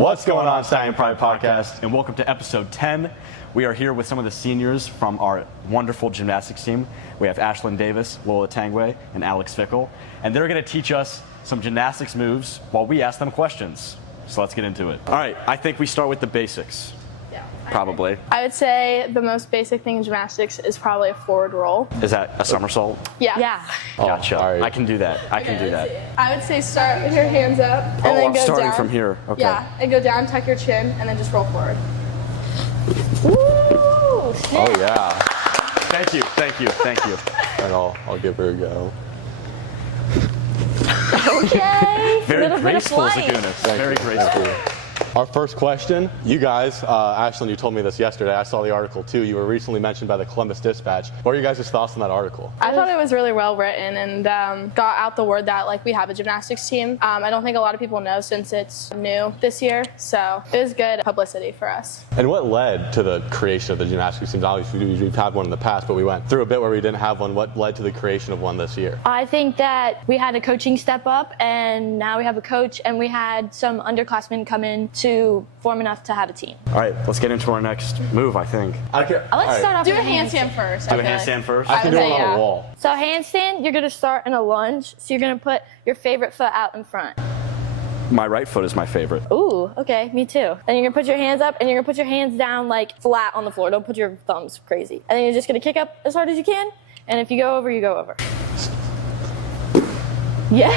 What's going on, Stallion Pride Podcast? And welcome to episode 10. We are here with some of the seniors from our wonderful gymnastics team. We have Ashlyn Davis, Lola Tangway, and Alex Fickle. And they're going to teach us some gymnastics moves while we ask them questions. So let's get into it. All right, I think we start with the basics. Yeah. Probably. I would say the most basic thing in gymnastics is probably a forward roll. Is that a somersault? Yeah. Gotcha. right. I can do that. I can do that. I would say start with your hands up and then I'm go starting down. from here. Okay. Yeah, and go down, tuck your chin, and then just roll forward. Ooh, snap. Oh yeah. Thank you. And I'll give her a go. Okay. Very Little bit of graceful, flight. Zagunas. Very graceful. Our first question, you guys, Ashlyn, you told me this yesterday. I saw the article too. You were recently mentioned by the Columbus Dispatch. What are you guys' thoughts on that article? I thought it was really well written and got out the word that we have a gymnastics team. I don't think a lot of people know since it's new this year, so it was good publicity for us. And what led to the creation of the gymnastics team? Obviously, we've had one in the past, but we went through a bit where we didn't have one. What led to the creation of one this year? I think that we had a coaching step up, and now we have a coach, and we had some underclassmen come in to form enough to have a team. All right, let's get into our next move, I think. Let's start off Do a with handstand first. Do a handstand first? I can do would it say, on yeah. a wall. So handstand, you're going to start in a lunge. So you're going to put your favorite foot out in front. My right foot is my favorite. Ooh, okay, me too. Then you're going to put your hands up, and you're going to put your hands down flat on the floor. Don't put your thumbs crazy. And then you're just going to kick up as hard as you can. And if you go over, you go over. Yeah.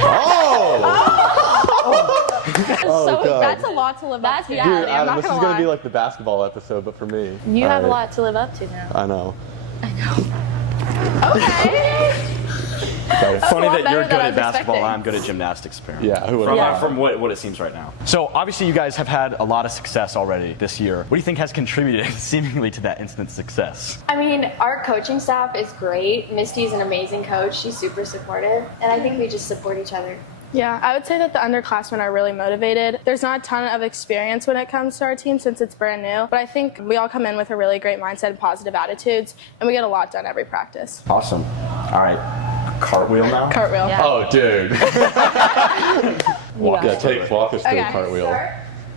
Oh, God. That's a lot to live up to. Dude, I'm not Adam, this is gonna going lie. to be like the basketball episode, but for me. You have a All right. lot to live up to now. I know. Okay. Funny a lot that you're better good than I at was basketball and expecting. I'm good at gymnastics, apparently. Yeah, who would have thought? From what it seems right now. So obviously you guys have had a lot of success already this year. What do you think has contributed seemingly to that instant success? I mean, our coaching staff is great. Misty's an amazing coach. She's super supportive. And I think we just support each other. Yeah, I would say that the underclassmen are really motivated. There's not a ton of experience when it comes to our team since it's brand new, but I think we all come in with a really great mindset and positive attitudes, and we get a lot done every practice. Awesome. All right. Cartwheel now? Cartwheel. Yeah. Oh, dude. You got it. Walk us through the Okay. cartwheel. Start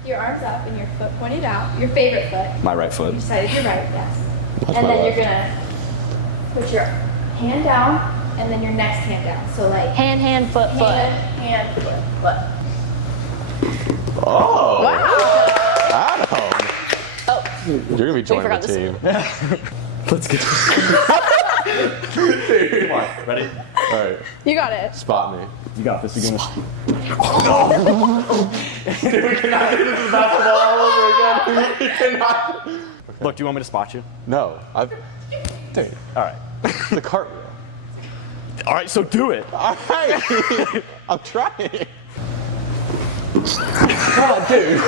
your arms up and your foot pointed out. Your favorite foot. My right foot. You decided your right, yes. That's And my then left. you're going to put your hand down and then your next hand down. So Hand, foot, foot. hand, foot. Oh. Wow. Adam. Oh, You're going to be joining forgot the this. team. Let's get Come on, ready? All right, You got it. spot me. You got this. You're gonna. Dude, we cannot do this basketball all over again. We cannot. Look, do you want me to spot you? No, dude, All right. the cartwheel. All right, so do it. All right, I'm trying. God, dude.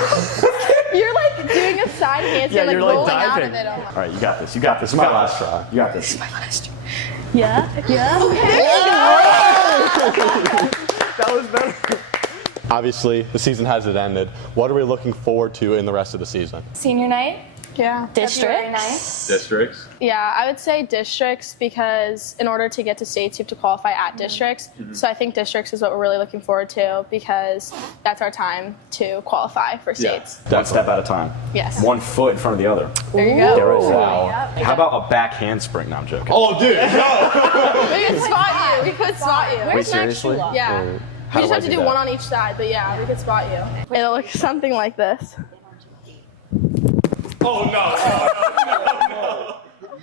You're doing a side handstand, Yeah, you're rolling out diving. of it. All right, you got this. You got this. My last try. You got this. yeah. That was better. Obviously, the season hasn't ended. What are we looking forward to in the rest of the season? Senior night. Yeah. February Districts. 9th. Districts. Yeah, I would say districts because in order to get to states, you have to qualify at districts. So I think districts is what we're really looking forward to because that's our time to qualify for states. One step at a time. Yes. 1 foot in front of the other. There you go. There it is. Wow. How about a back handspring? No, I'm joking. Oh, dude, no. We could spot you. We could spot you. Wait, seriously? Yeah. How We just do I have to do do that? one on each side, but yeah, we could spot you. It'll look something like this. Oh,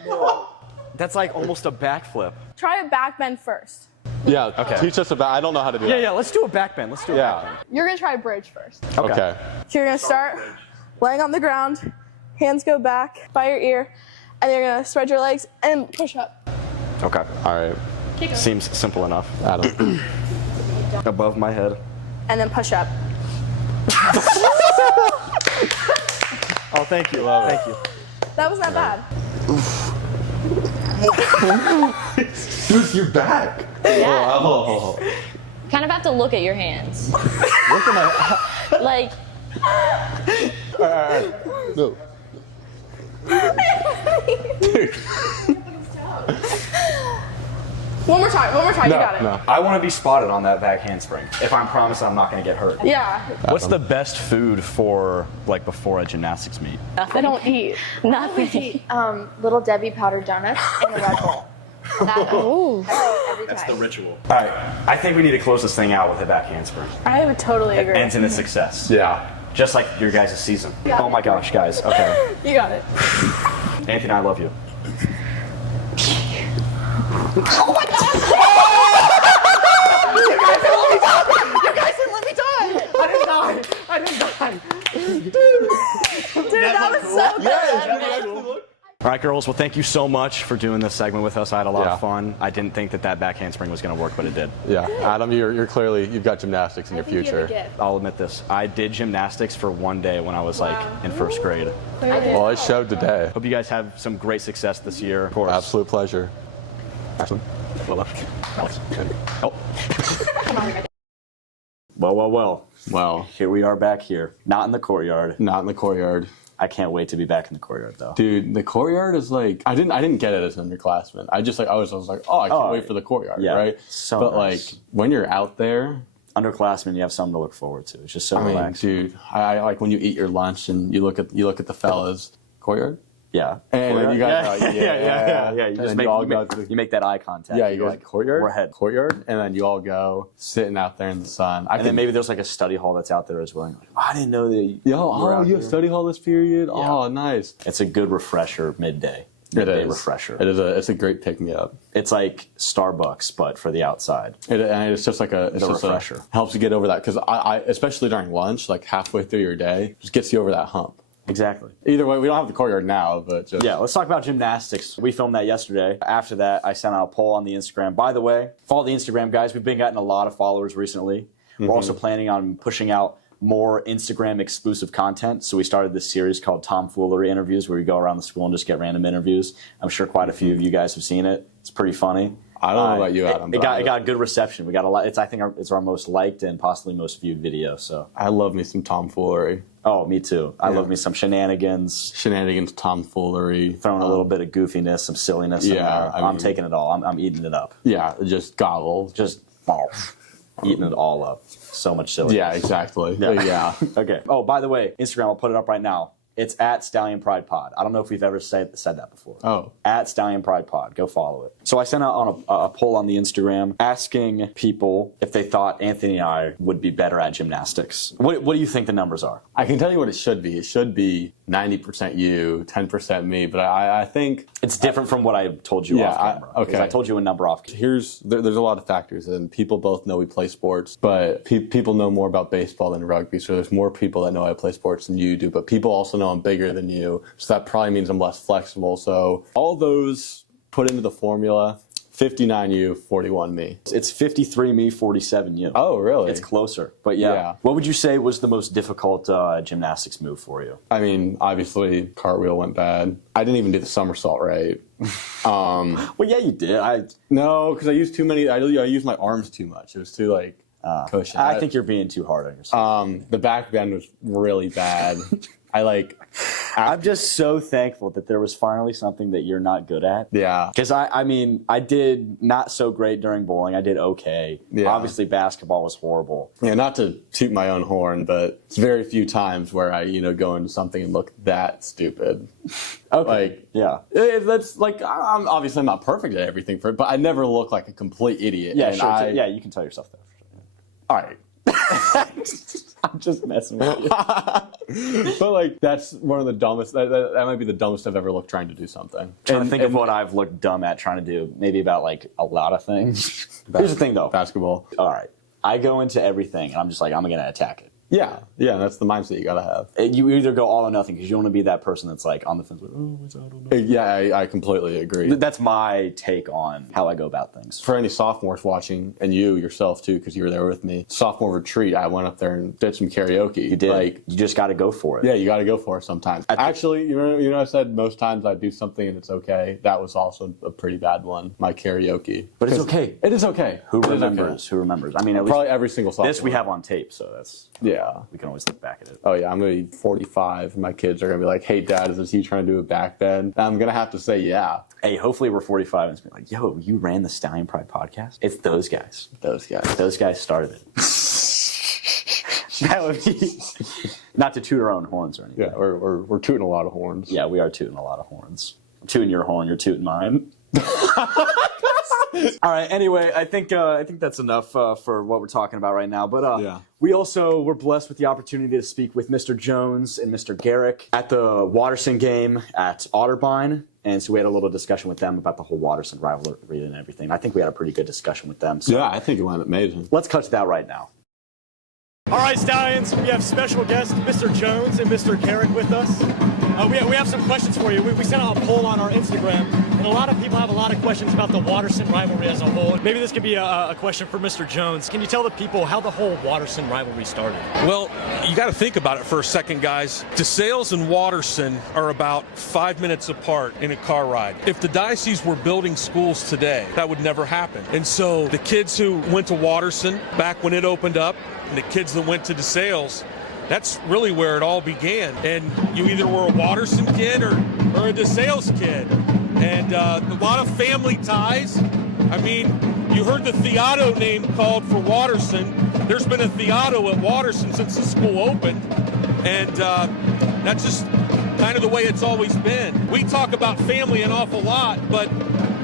no. That's like almost a backflip. Try a back bend first. Yeah, Okay. teach us about. I don't know how to do that. Yeah, let's do a back bend. Let's do a back Yeah. You're gonna try a bridge first. bend. Okay. So you're gonna start laying on the ground, hands go back by your ear, and you're gonna spread your legs and push up. Okay. All right, Seems simple enough. Adam. Above my head. And then push up. Oh, thank you. Love it. Thank you. That wasn't that bad. Dude, you're back. Yeah. Oh. Kind of have to look at your hands. Look at my. Like, All right. No. One more time, you got it. No. I want to be spotted on that back handspring. If I'm promised I'm not going to get hurt. Yeah. What's the best food for like before a gymnastics meet? I don't eat. Nothing. Little Debbie powdered donuts and a Red Bull. Every That's time. the ritual. All right, I think we need to close this thing out with a back handspring. I would totally agree. Ends in a success. Yeah. Just like your guys' season. Oh my gosh, guys. Okay. You got it. Anthony, I love you. Dude, that was so good. All right, girls. Well, thank you so much for doing this segment with us. I had a lot Yeah. of fun. I didn't think that back handspring was going to work, but it did. Yeah. Adam, you're clearly, you've got gymnastics in your future. I'll admit this. I did gymnastics for one day when I was like in first grade. Well, it showed today. Hope you guys have some great success this year. Of course. Absolute pleasure. Ashley. Alex. Oh. Well. Well, Here we are back here. Not in the courtyard. not in the courtyard. I can't wait to be back in the courtyard, though. Dude, the courtyard is like I didn't get it as an underclassman. I was like, oh, I can't wait for the courtyard, yeah. right? So but nice. like when you're out there, Underclassmen, you have something to look forward to. It's just so I mean, relaxing. dude, I like when you eat your lunch and you look at the fellas. Courtyard? Yeah. And then you guys yeah. You And just then make, you all you, go make, to the- you make that eye contact. Yeah, You're you go like, courtyard. We're ahead. Courtyard, and then you all go sitting out there in the sun. And then maybe there's like a study hall that's out there as well. You're like, I didn't know that you were out you have here." study hall this period. Yeah. Oh, nice. It's a good refresher midday. It Midday is refresher. It is it's a great pick me up. It's like Starbucks, but for the outside. And it's just like it's The just refresher. helps you get over that because I especially during lunch, like halfway through your day, just gets you over that hump. Exactly. Either way, we don't have the courtyard now, but just Yeah, let's talk about gymnastics. We filmed that yesterday. After that, I sent out a poll on the Instagram. By the way, follow the Instagram, guys. We've been getting a lot of followers recently. We're also planning on pushing out more Instagram exclusive content. So we started this series called Tomfoolery Interviews, where we go around the school and just get random interviews. I'm sure quite a few of you guys have seen it. It's pretty funny. I don't know about you, Adam. It but got good reception. We got a lot. I think it's our most liked and possibly most viewed video. So I love me some tomfoolery, me too. I love me some shenanigans. shenanigans, tomfoolery, Throwing a little bit of goofiness, some silliness in Yeah, there. I I'm mean- taking it all. I'm eating it up. Yeah, just gobble. Just eating it all up. So much silliness. Yeah, exactly. Yeah. Okay. Oh, by the way, Instagram, I'll put it up right now. It's at Stallion Pride Pod. I don't know if we've ever said that before. Oh. At Stallion Pride Pod. Go follow it. So I sent out on a poll on the Instagram asking people if they thought Anthony and I would be better at gymnastics. What do you think the numbers are? I can tell you what it should be. It should be 90% you, 10% me. But I think It's different from what I told you off camera. okay. 'Cause I told you a number off camera. there's a lot of factors, and people both know we play sports, but people know more about baseball than rugby. So there's more people that know I play sports than you do, but people also know I'm bigger than you. So that probably means I'm less flexible. So all those put into the formula, 59 you, 41 me. It's 53 me, 47 you. Oh, really? It's closer. But yeah. Yeah. What would you say was the most difficult gymnastics move for you? I mean, obviously, cartwheel went bad. I didn't even do the somersault right. Well, yeah, you did. No, because I used too many. I used my arms too much. It was too like cushion. I think you're being too hard on yourself. The back bend was really bad. I'm just so thankful that there was finally something that you're not good at. Yeah. Because I did not so great during bowling. I did okay. Yeah. Obviously, basketball was horrible. Yeah, not to toot my own horn, but it's very few times where I, go into something and look that stupid. Okay. Like, Yeah. that's like, I'm obviously not perfect at everything for it, but I never look like a complete idiot. Yeah, and sure. Yeah, you can tell yourself that. All right. I'm just messing with you. But like, that's one of the dumbest, that might be the dumbest I've ever looked trying to do something. Trying to think of what I've looked dumb at trying to do. Maybe about like a lot of things. Here's the thing though. Basketball. All right. I go into everything and I'm just like, I'm going to attack it. Yeah, that's the mindset you gotta have. And you either go all or nothing because you want to be that person that's like on the fence, like, oh, I don't know. Yeah, I completely agree. That's my take on how I go about things. For any sophomores watching, and you yourself too, because you were there with me, sophomore retreat, I went up there and did some karaoke. You did. Like, You just got to go for it. yeah, you got to go for it sometimes. Actually, I said most times I do something and it's okay. That was also a pretty bad one, my karaoke. But it's okay. It is okay. Who It is remembers? okay. Who remembers? I mean, at least Probably every single sophomore. this we have on tape, so that's... Yeah, Yeah. We can always look back at it. Oh yeah, I'm gonna be 45, and my kids are gonna be like, "Hey, Dad, is he trying to do a back bend?" And I'm gonna have to say, "Yeah." Hey, hopefully we're 45 and it's like, yo, you ran the Stallion Pride podcast? It's those guys. Those guys. Those guys started it. That would be not to toot our own horns or anything. Yeah, we're tooting a lot of horns. Yeah, we are tooting a lot of horns. I'm tooting your horn, you're tooting mine. All right. Anyway, I think that's enough for what we're talking about right now. But we also were blessed with the opportunity to speak with Mr. Jones and Mr. Garrick at the Watterson game at Otterbein. And so we had a little discussion with them about the whole Watterson rivalry and everything. I think we had a pretty good discussion with them. So yeah, I think it went amazing. Let's cut to that right now. All right, Stallions, we have special guests, Mr. Jones and Mr. Garrick with us. We have some questions for you. We sent out a poll on our Instagram, and a lot of people have a lot of questions about the Watterson rivalry as a whole. Maybe this could be a question for Mr. Jones. Can you tell the people how the whole Watterson rivalry started? Well, you got to think about it for a second, guys. DeSales and Watterson are about 5 minutes apart in a car ride. If the diocese were building schools today, that would never happen. And so the kids who went to Watterson back when it opened up, and the kids that went to DeSales, that's really where it all began. And you either were a Watterson kid or a DeSales kid. And a lot of family ties. I mean, you heard the Theato name called for Watterson. There's been a Theato at Watterson since the school opened. And that's just kind of the way it's always been. We talk about family an awful lot, but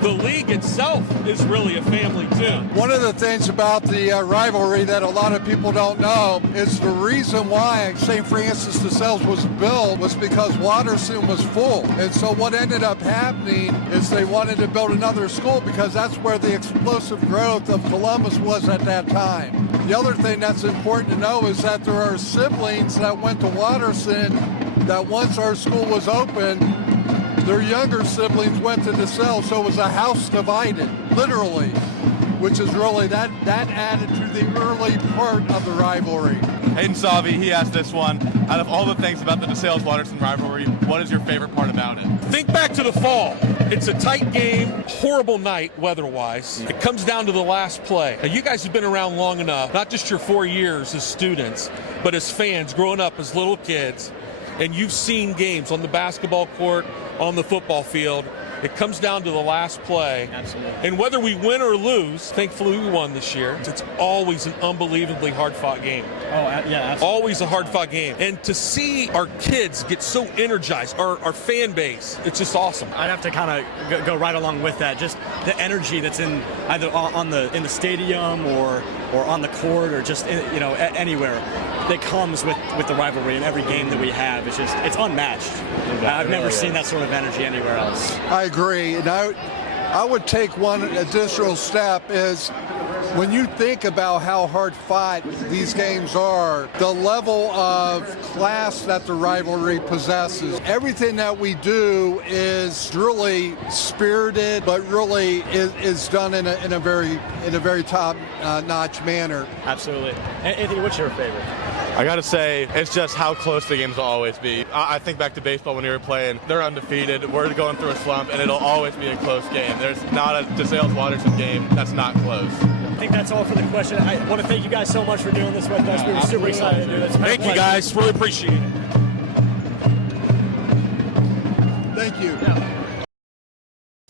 the league itself is really a family too. One of the things about the rivalry that a lot of people don't know is the reason why St. Francis de Sales was built was because Watterson was full. And so what ended up happening is they wanted to build another school because that's where the explosive growth of Columbus was at that time. The other thing that's important to know is that there are siblings that went to Watterson that once our school was open, their younger siblings went to DeSales, so it was a house divided, literally, which is really, that added to the early part of the rivalry. Hayden Savi, he asked this one. Out of all the things about the DeSales-Watterson rivalry, what is your favorite part about it? Think back to the fall. It's a tight game, horrible night weather-wise. It comes down to the last play. Now, you guys have been around long enough, not just your 4 years as students, but as fans growing up as little kids, and you've seen games on the basketball court, on the football field. It comes down to the last play. Absolutely. And whether we win or lose, thankfully we won this year, it's always an unbelievably hard-fought game. Oh, yeah, absolutely. Always a hard-fought game. And to see our kids get so energized, our fan base, it's just awesome. I'd have to kind of go right along with that. Just the energy that's in either in the stadium or on the court or just anywhere that comes with the rivalry and every game that we have. It's unmatched. I've never seen that sort of energy anywhere else. I agree, and I would take one additional step is when you think about how hard fought these games are, the level of class that the rivalry possesses. Everything that we do is really spirited, but really is done in a very top-notch manner. Absolutely. Anthony, what's your favorite? I gotta say, it's just how close the games will always be. I think back to baseball when we were playing. They're undefeated. We're going through a slump, and it'll always be a close game. There's not a DeSales-Watterson game that's not close. I think that's all for the question. I want to thank you guys so much for doing this with us. We were super excited to do this. Thank you, guys. Really appreciate it. Thank you.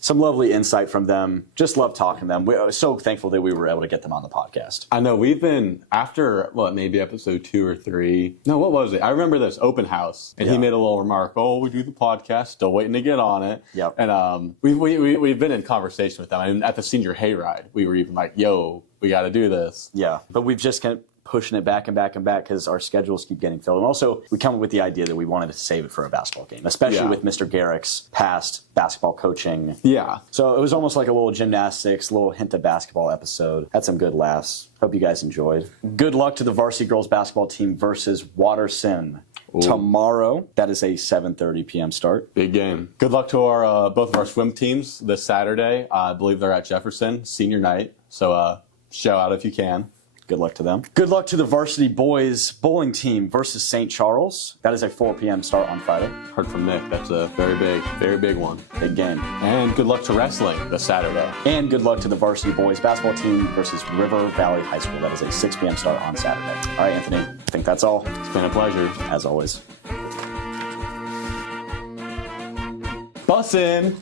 Some lovely insight from them. Just love talking to them. We're so thankful that we were able to get them on the podcast. I know we've been after maybe episode 2 or 3. No, what was it? I remember this open house, and he made a little remark. Oh, we do the podcast, still waiting to get on it. Yep. And we've been in conversation with them. And at the senior hayride, we were even like, "Yo, we got to do this." Yeah, but we've just kept pushing it back and back and back because our schedules keep getting filled. And also, we come up with the idea that we wanted to save it for a basketball game, especially with Mr. Garrick's past basketball coaching. Yeah. So it was almost like a little gymnastics, a little hint of basketball episode. Had some good laughs. Hope you guys enjoyed. Good luck to the varsity girls basketball team versus Watterson. Tomorrow, that is a 7:30 p.m. start. Big game. Good luck to our both of our swim teams this Saturday. I believe they're at Jefferson, senior night. So shout out if you can. Good luck to them. Good luck to the varsity boys bowling team versus St. Charles. That is a 4 p.m. start on Friday. Heard from Nick. That's a very big one. Big game. And good luck to wrestling this Saturday. And good luck to the varsity boys basketball team versus River Valley High School. That is a 6 p.m. start on Saturday. All right, Anthony, I think that's all. It's been a pleasure. As always. Bussin'.